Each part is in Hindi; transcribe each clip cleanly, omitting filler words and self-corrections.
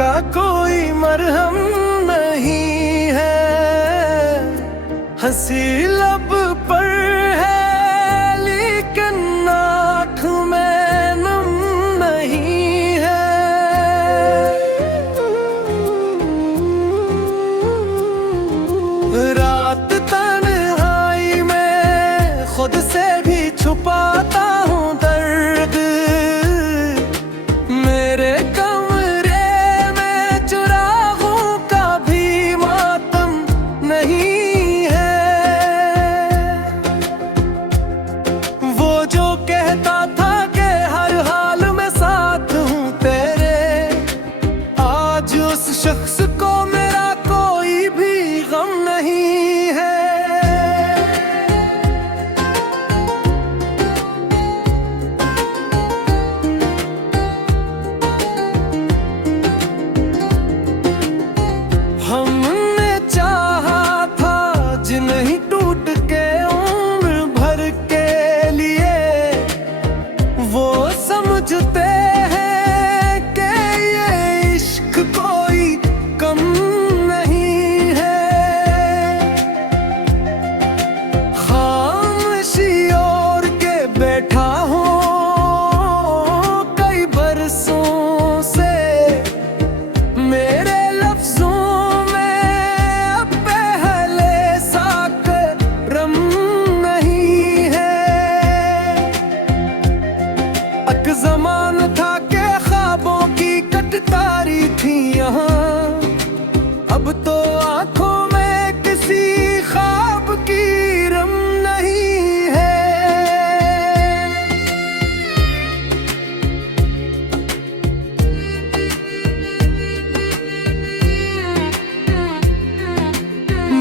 का कोई मरहम नहीं है। हंसी लब पर है लेकिन आँख में नम नहीं है। रात तन्हाई में खुद से भी छुपाता हूँ दर्द। मेरे कमरे में चुरागों का भी मातम नहीं है। वो जो कहता था कि हर हाल में साथ हूँ तेरे, आज उस शख्स को मेरा कोई भी गम नहीं है। हमने चाहा था जिन्हीं टूट के उम्र भर के लिए, वो समझते हैं कि ये इश्क कोई कम नहीं है। खामोशी ओढ़ के बैठा हूँ कई बरसों से, मेरे लफ्जों में अब पहले सा करम नहीं है। एक ज़माना था कि ख्वाबों की कटकारी थी यहाँ, अब तो आंखों में किसी ख्वाब की रम नहीं है।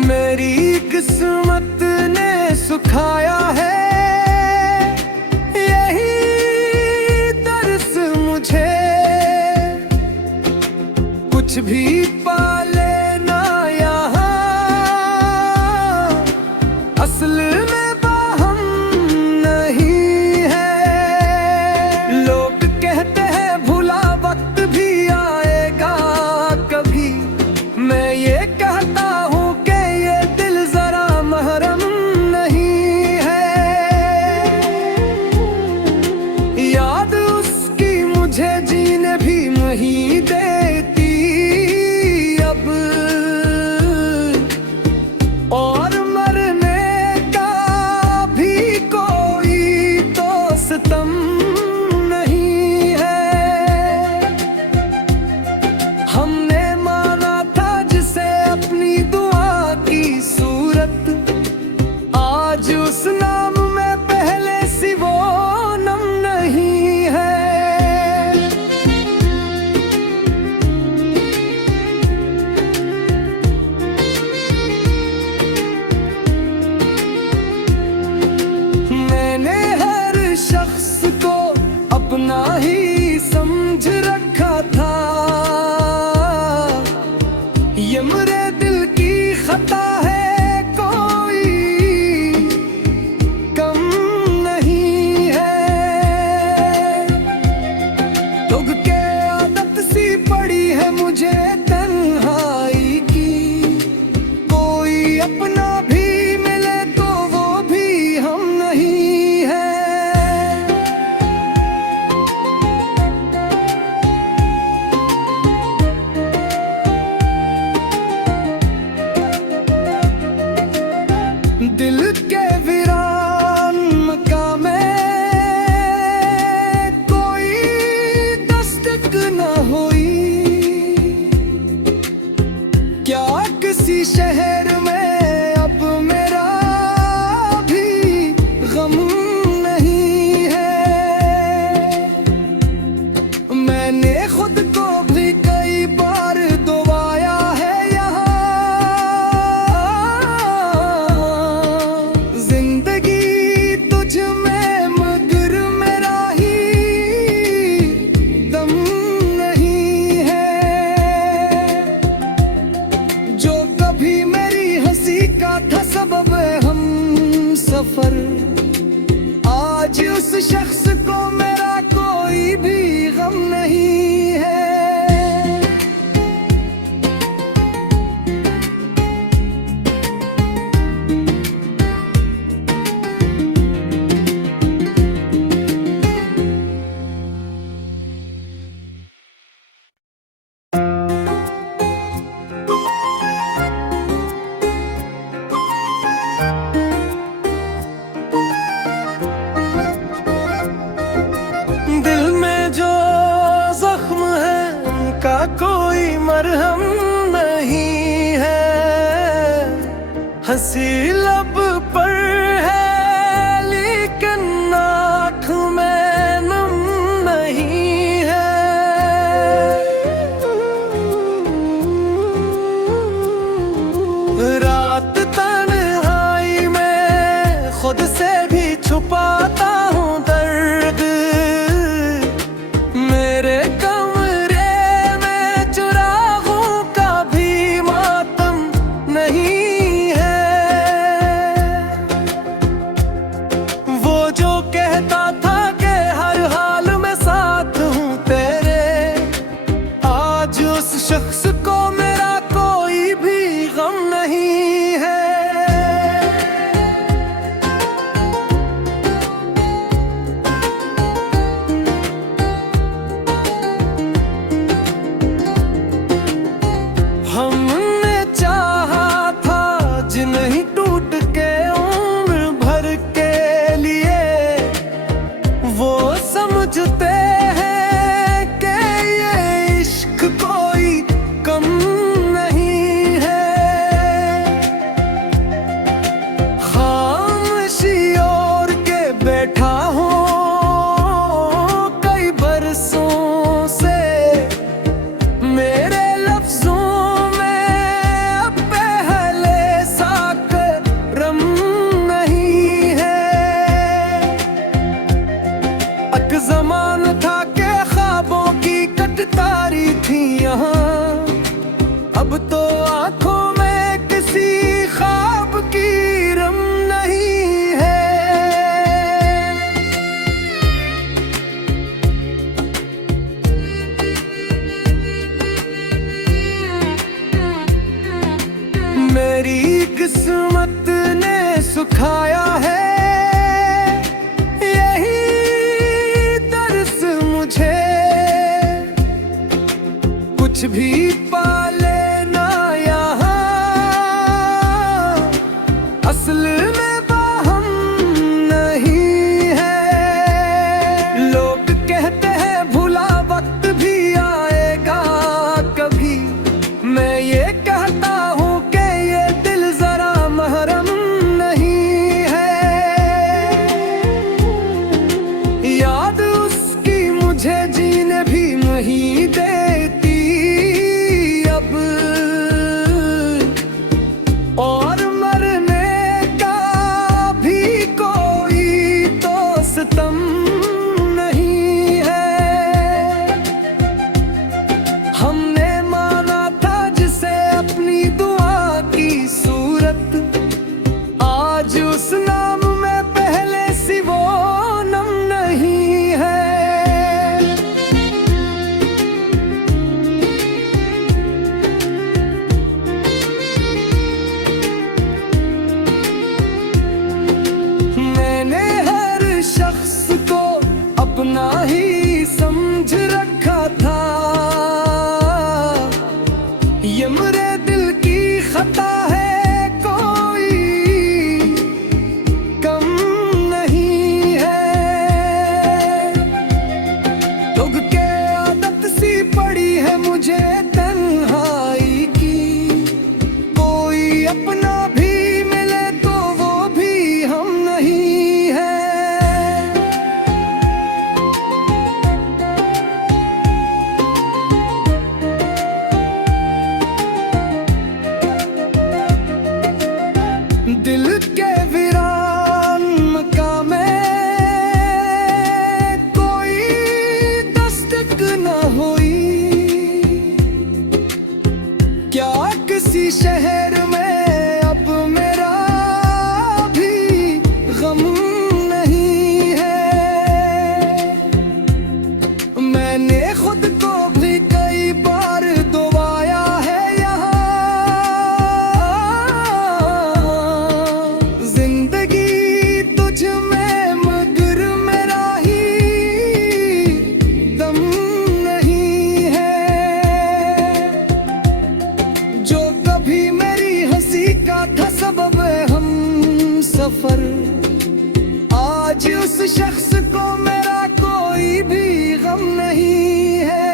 मेरी किस्मत ने सुखाया है यही दर्स मुझे, कुछ भी पा लेना यहाँ असल में बाहम नहीं है। लोग कहते हैं भुला वक्त भी आएगा कभी, मैं ये कहता हूँ कि ये दिल जरा महरम नहीं है। याद उसकी मुझे जीने भी नहीं देती अब, और मरने का भी कोई तो सितम नहीं है। हमने माना था जिसे अपनी दुआ की सूरत, आज उस नाम में पहले सी वो नम नहीं है। मैंने हर शख्स को अपना ही समझ रखा था, ये मेरे दिल की खता है कोई कम नहीं है। तुग के आदत सी पड़ी है मुझे तन्हाई की, कोई अपना भी मिले तो वो भी हम नहीं है। दिल के वीरान मकाम में कोई दस्तक न हुई, क्या किसी शहर में अब मेरा भी गम नहीं है। मैंने खुद को भी कई बार दुआया है यहाँ, जिंदगी तुझ में मगर मेरा ही दम नहीं है। जो कभी मेरी हंसी का था सबब हम सफर, आज उस शख्स को मेरा कोई भी गम नहीं है। कोई मरहम नहीं है। हंसी लब पर है लेकिन आँख में नम नहीं है। रात तन्हाई में खुद से भी छुपाता हूँ दर्द। मेरे कमरे में चुरागों का भी मातम नहीं है। वो जो कहता था कि हर हाल में साथ हूँ तेरे, आज उस शख्स को मेरा कोई भी गम नहीं है। हमने चाहा था जिन्हीं टूट के उम्र भर के लिए, वो समझते हैं कि ये इश्क कोई कम नहीं है। खामोशी ओढ़ के बैठा हूँ कई बरसों से, मेरे लफ्जों में अब पहले सा करम नहीं है। एक ज़मान था कि ख्वाबों की कटतारी थी यहाँ, अब तो आंखों में किसी ख्वाब की रम नहीं है। मेरी किस्मत ने सुखाया है यही दर्स मुझे, कुछ भी पा लेना यहाँ असल में बाहम नहीं है। लोग कहते हैं भुला वक्त भी आएगा कभी, मैं ये कहता हूँ कि ये दिल जरा महरम नहीं है। याद उसकी मुझे जीने भी नहीं देती अब, और मरने का भी कोई तो सितम नहीं है। हमने माना था जिसे अपनी दुआ की सूरत, आज उस नाम में पहले सी वो नम नहीं है। मैंने हर शख्स को अपना ही समझ रखा था, ये मेरे दिल की खता है कोई कम नहीं है। लोग के आदत सी पड़ी है मुझे तन्हाई की, कोई अपना भी मिले तो वो भी हम नहीं है। दिल के वीरान मकामे कोई दस्तक न हुई, क्या किसी शहर में अब मेरा भी गम नहीं है। मैंने खुद को भी कई बार दुआया है यहाँ, जिंदगी तुझ में मगर मेरा ही दम नहीं है। जो कभी मेरी हंसी का था सबब हम सफर, आज उस शख्स को मेरा कोई भी गम नहीं है।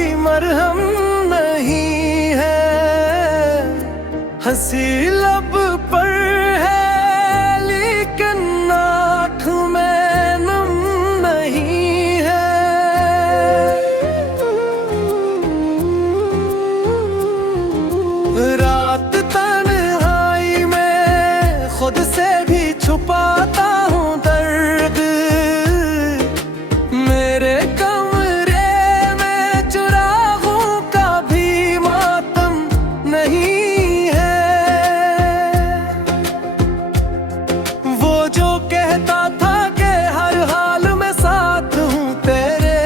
कोई मरहम नहीं है। हंसी लब पर है लेकिन आँख में नम नहीं है। रात तन्हाई में खुद से भी छुपाता हूँ दर्द। मेरे कमरे में चिरागों का भी मातम नहीं है। वो जो कहता था कि हर हाल में साथ हूँ तेरे,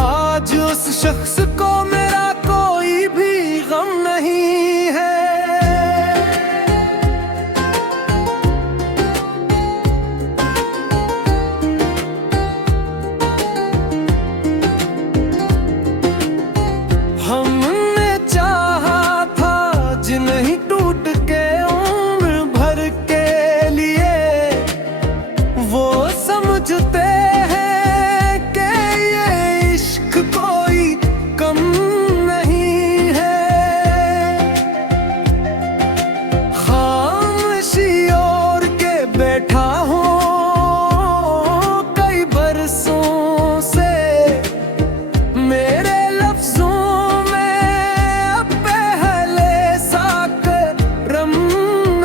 आज उस शख्स को मेरा कोई भी गम नहीं है। हमने चाहा था जिन्हें टूट के उम्र भर के लिए, वो समझते हैं कि ये इश्क कोई कम नहीं है। खामोशी ओढ़ के बैठा हूँ कई बरसों से, मेरे लफ्जों में अब पहले सा करम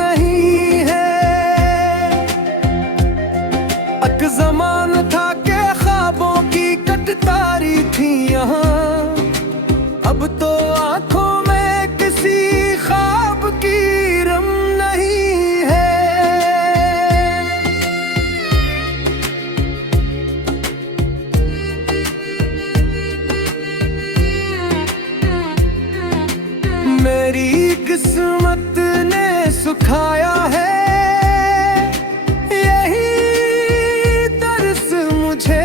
नहीं है। एक ज़माना था कि ख्वाबों की कटतारी थी यहाँ, अब तो आंखों में किसी ख्वाब की रम नहीं है। मेरी किस्मत ने सुखाया है यही दर्स मुझे,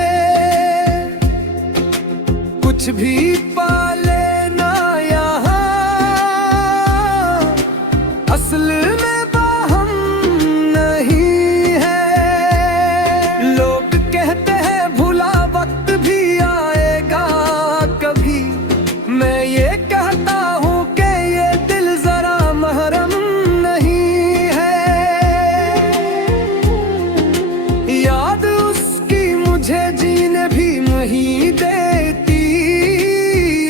कुछ भी पाले ना यहाँ असल में बाहम नहीं है। लोग कहते हैं भुला वक्त भी आएगा कभी, मैं ये कहता हूँ कि ये दिल जरा महरम नहीं है। याद उसकी मुझे जीने भी नहीं देती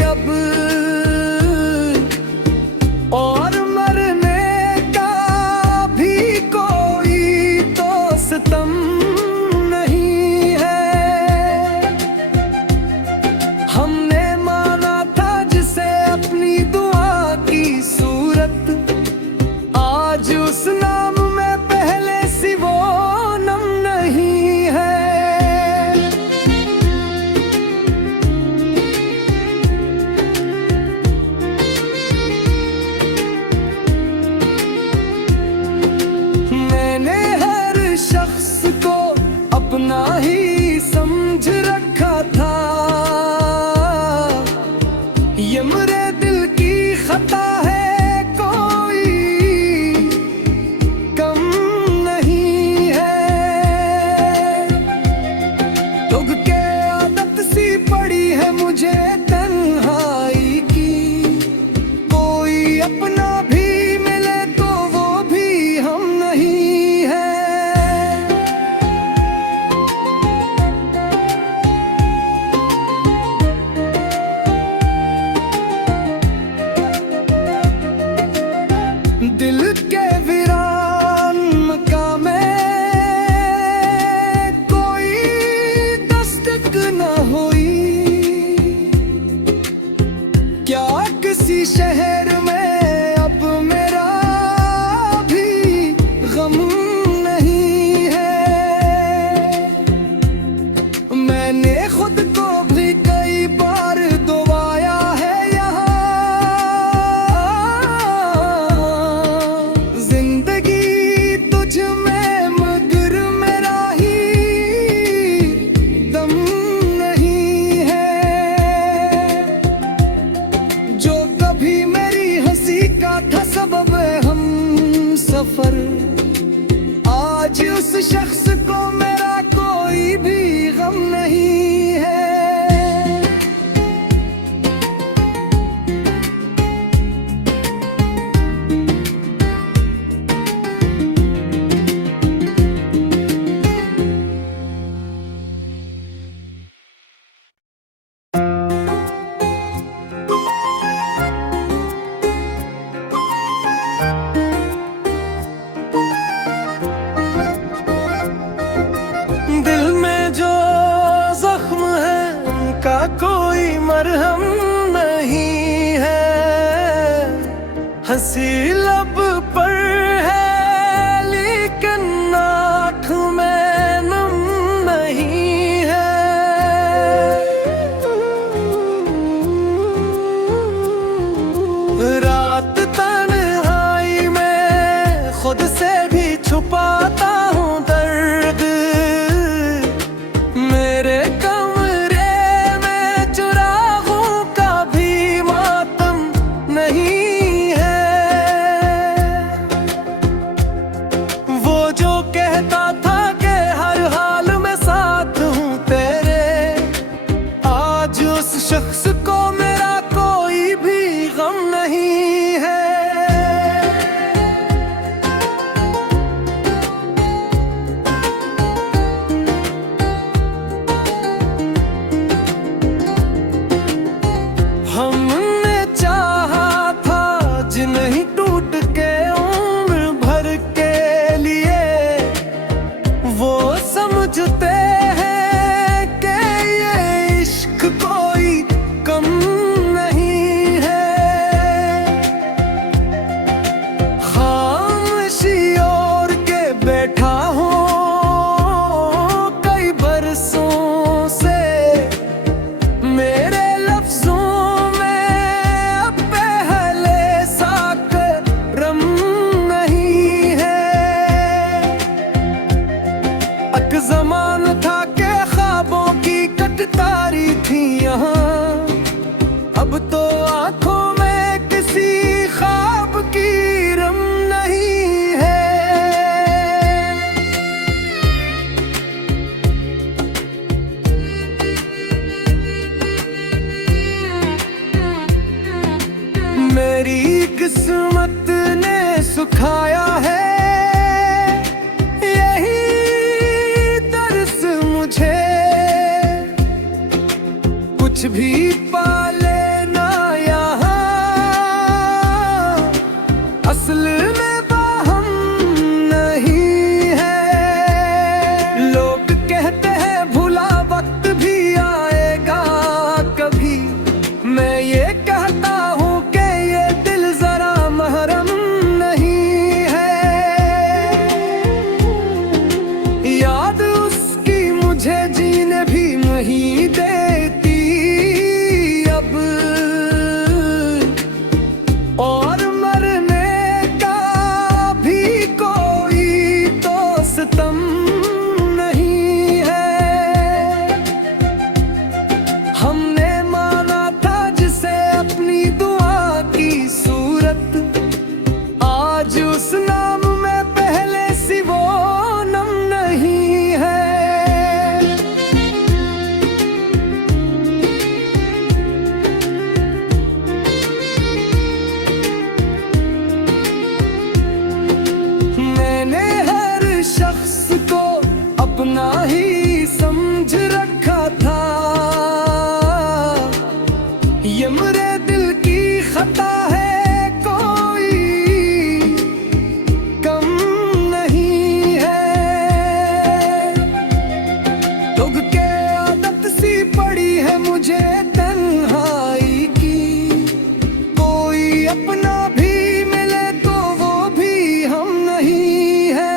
अब, और मरने का भी कोई तो सितम नहीं है। हमने माना था जिसे अपनी दुआ की सूरत, आज उस नाम में पहले सी वो नम नहीं है। मैंने हर शख्स को अपना ही समझ रखा था, ये मेरे दिल की खता है कोई कम नहीं है। लोग के आदत सी पड़ी है मुझे तन्हाई की, कोई अपना भी मिले तो वो भी हम नहीं है। दिल के वीरान मकाम में कोई दस्तक न हुई, क्या किसी शहर में अब मेरा भी गम नहीं है। मैंने खुद को भी कई बार दुआया है यहाँ, जिंदगी तुझ में मगर मेरा ही दम नहीं है। जो कभी मेरी हंसी का था सबब हम सफर, आज उस शख्स को मेरा कोई भी गम नहीं है। मरहम नहीं है। हंसी लब पर है लेकिन आँख में नम नहीं है। रात तन्हाई में खुद से भी छुपाता हूँ दर्द। मेरे कमरे में चुरागों का भी मातम नहीं है। वो जो कहता था कि हर हाल में साथ हूँ तेरे, आज उस शख्स को मेरा कोई भी गम नहीं है। हमने चाहा था जिन्हें टूट के उम्र भर के लिए, वो समझते हैं कि ये इश्क कोई कम नहीं है। खामोशी ओढ़ के बैठा हूँ कई बरसों से, मेरे लफ्जों में अब पहले सा करम नहीं है। एक ज़माना था कि ख्वाबों की कटतारी थी यहाँ, अब तो आंखों में किसी ख्वाब की रम नहीं है। मेरी किस्मत ने सुखाया है यही दर्स मुझे, कुछ भी पाले ना यहाँ असल में बाहम नहीं है। लोग कहते हैं भुला वक्त भी आएगा कभी, मैं ये कहता हूँ कि ये दिल जरा महरम नहीं है। याद उसकी मुझे जीने भी नहीं देती अब, और मरने का भी कोई तो सितम नहीं है। हमने माना था जिसे अपनी दुआ की सूरत, आज उस नाम में पहले सी वो नम नहीं है। मैंने हर शख्स को अपना ही समझ रखा था, ये मेरे दिल की खता है कोई कम नहीं है। तुग के आदत सी पड़ी है मुझे तन्हाई की, कोई अपना भी मिले तो वो भी हम नहीं है।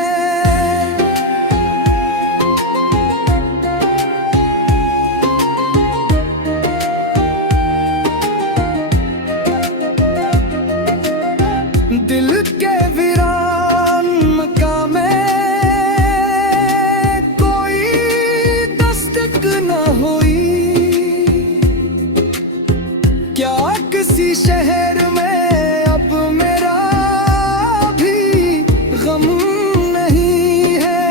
दिल के वीरान मकाम में कोई दस्तक न हुई, क्या किसी शहर में अब मेरा भी गम नहीं है।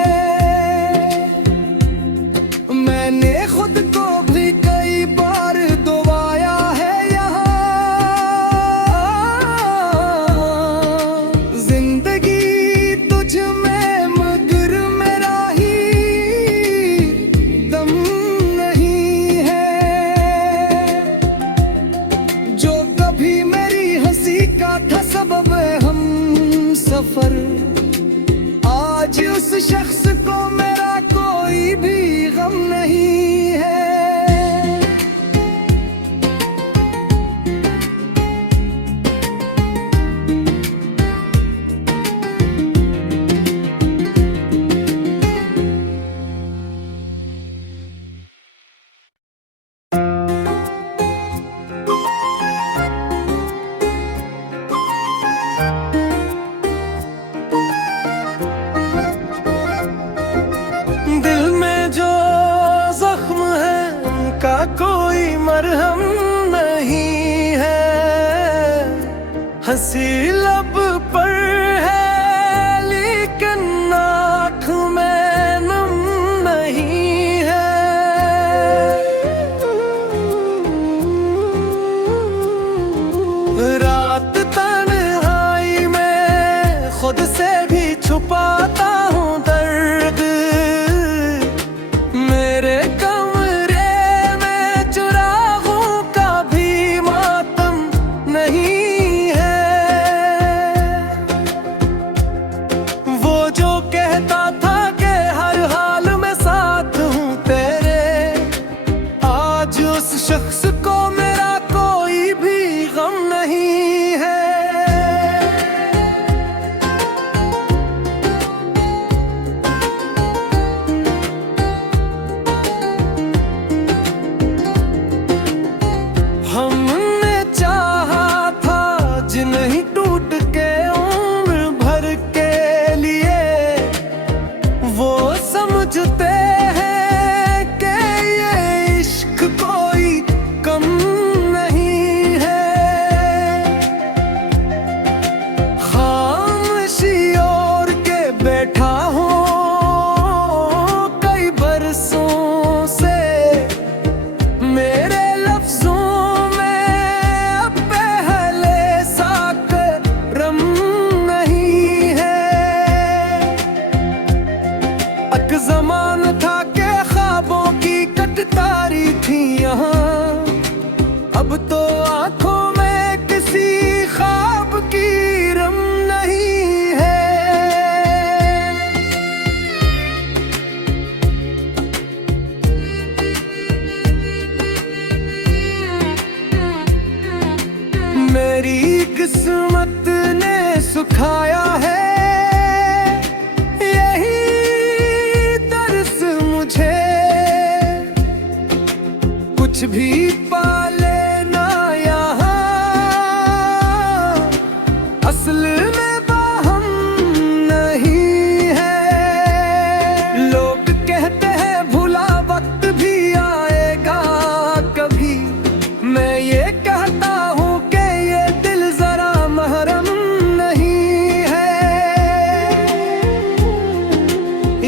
मैंने खुद को भी कई बार दुआया है यहाँ, जिंदगी तुझ में मगर मेरा ही दम नहीं है। जो कभी मेरी हंसी का था सबब हम सफर, आज उस शख्स को मेरा कोई भी गम नहीं है। हंसी लब पर है लेकिन आँख में नम नहीं है। रात तन्हाई में खुद से भी छुपाता हूँ दर्द, मेरे कमरे में चुरागों का भी मातम नहीं है। वो जो कहता था कि हर हाल में साथ हूँ तेरे, आज उस शख्स को मेरा कोई भी गम नहीं है। हमने चाहा था जिन्हीं टूट के उम्र भर के लिए, वो समझते हैं कि ये इश्क कोई कम नहीं है। खामोशी ओढ़ के बैठा हूँ कई बरसों से, मेरे लफ्जों में अब पहले सा करम नहीं है। एक ज़माना था कि ख्वाबों की कटतारी थी यहाँ, अब तो आंखों में किसी ख्वाब की रम नहीं है। मेरी किस्मत ने सुखाया है यही दर्स मुझे, कुछ भी पाले ना यहाँ असल में बाहम नहीं है। लोग कहते हैं भुला वक्त भी आएगा कभी, मैं ये कहता हूँ कि ये दिल जरा महरम नहीं है।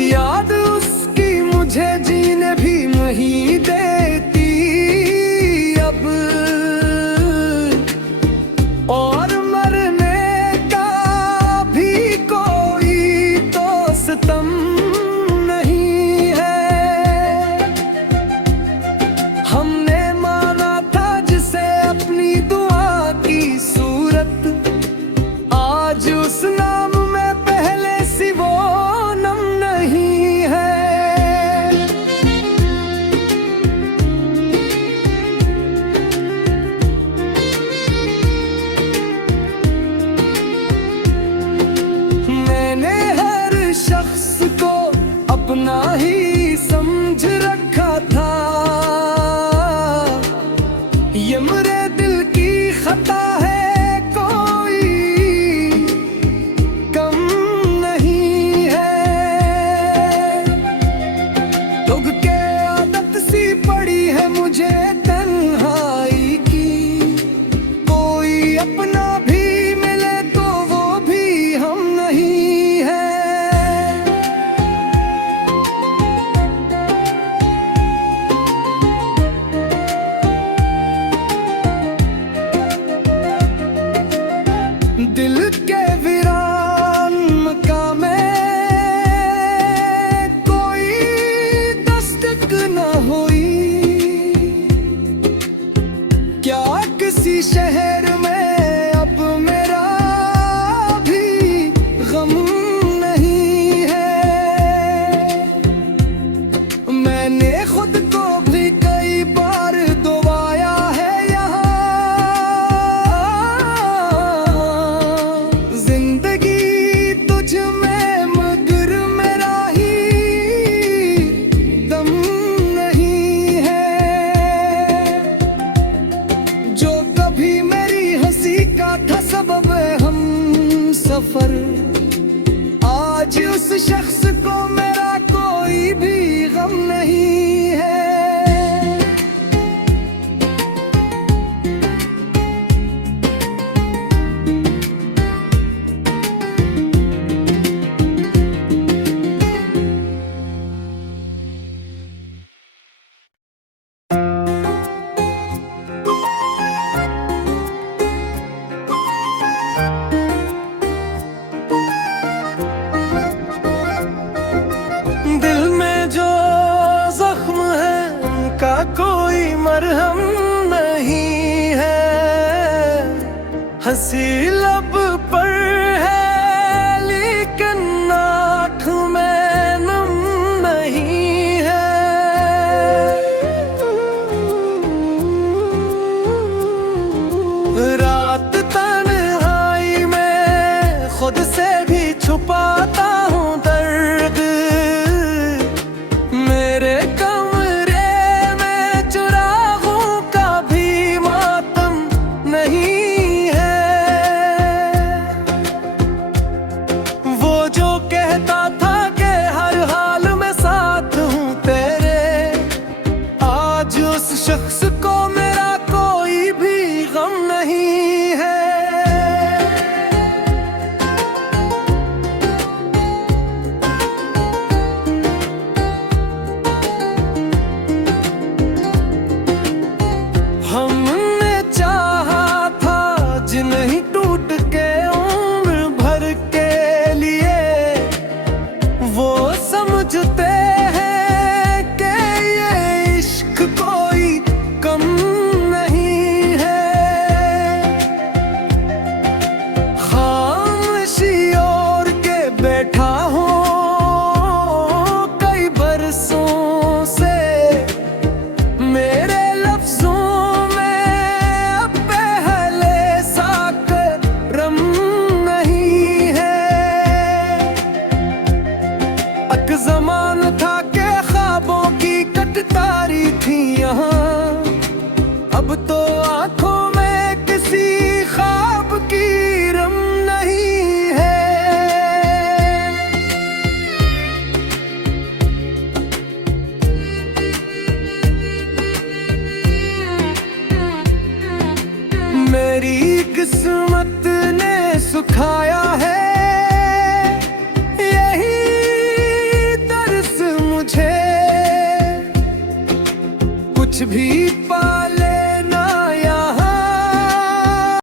याद उसकी मुझे जीने भी नहीं देती अब, और मरने का भी कोई तो सितम नहीं है। हमने माना था जिसे अपनी दुआ की सूरत, आज उस नाम में पहले सी वो नम नहीं है। मैंने हर शख्स को अपना ही समझ रखा था, ये मेरे दिल की खता है कोई कम नहीं है। लोग के आदत सी पड़ी है मुझे तन्हाई की, कोई अपना भी मिले तो वो भी हम नहीं है। दिल के वीरान मकामे कोई दस्तक न हुई, क्या किसी शहर में अब मेरा भी गम नहीं है। मैंने खुद को भी कई बार दुआया है यहाँ, जिंदगी तुझ में मगर मेरा ही दम नहीं है। जो कभी मेरी हंसी का था सबब हम सफर, आज उस शख्स को मेरा कोई भी गम नहीं है। हंसी लब पर है लेकिन आँख में नम नहीं है। रात तन्हाई में खुद से भी छुपाता हूँ दर्द, मेरे कमरे में चुरागों का भी मातम नहीं है। वो जो कहता था कि हर हाल में साथ हूँ तेरे, आज उस शख्स को मेरा कोई भी गम नहीं है। हमने चाहा था जिन्हीं टूट के उम्र भर के लिए, वो समझते हैं कि ये इश्क कोई कम नहीं है। खामोशी ओढ़ के बैठा हूँ कई बरसों से, मेरे लफ्जों में अब पहले सा करम नहीं है। एक ज़मान था कि ख्वाबों की कटकारी थी यहाँ, अब तो आंखों में किसी ख्वाब की रम नहीं है। मेरी किस्मत ने सुखाया है यही दर्स मुझे, कुछ भी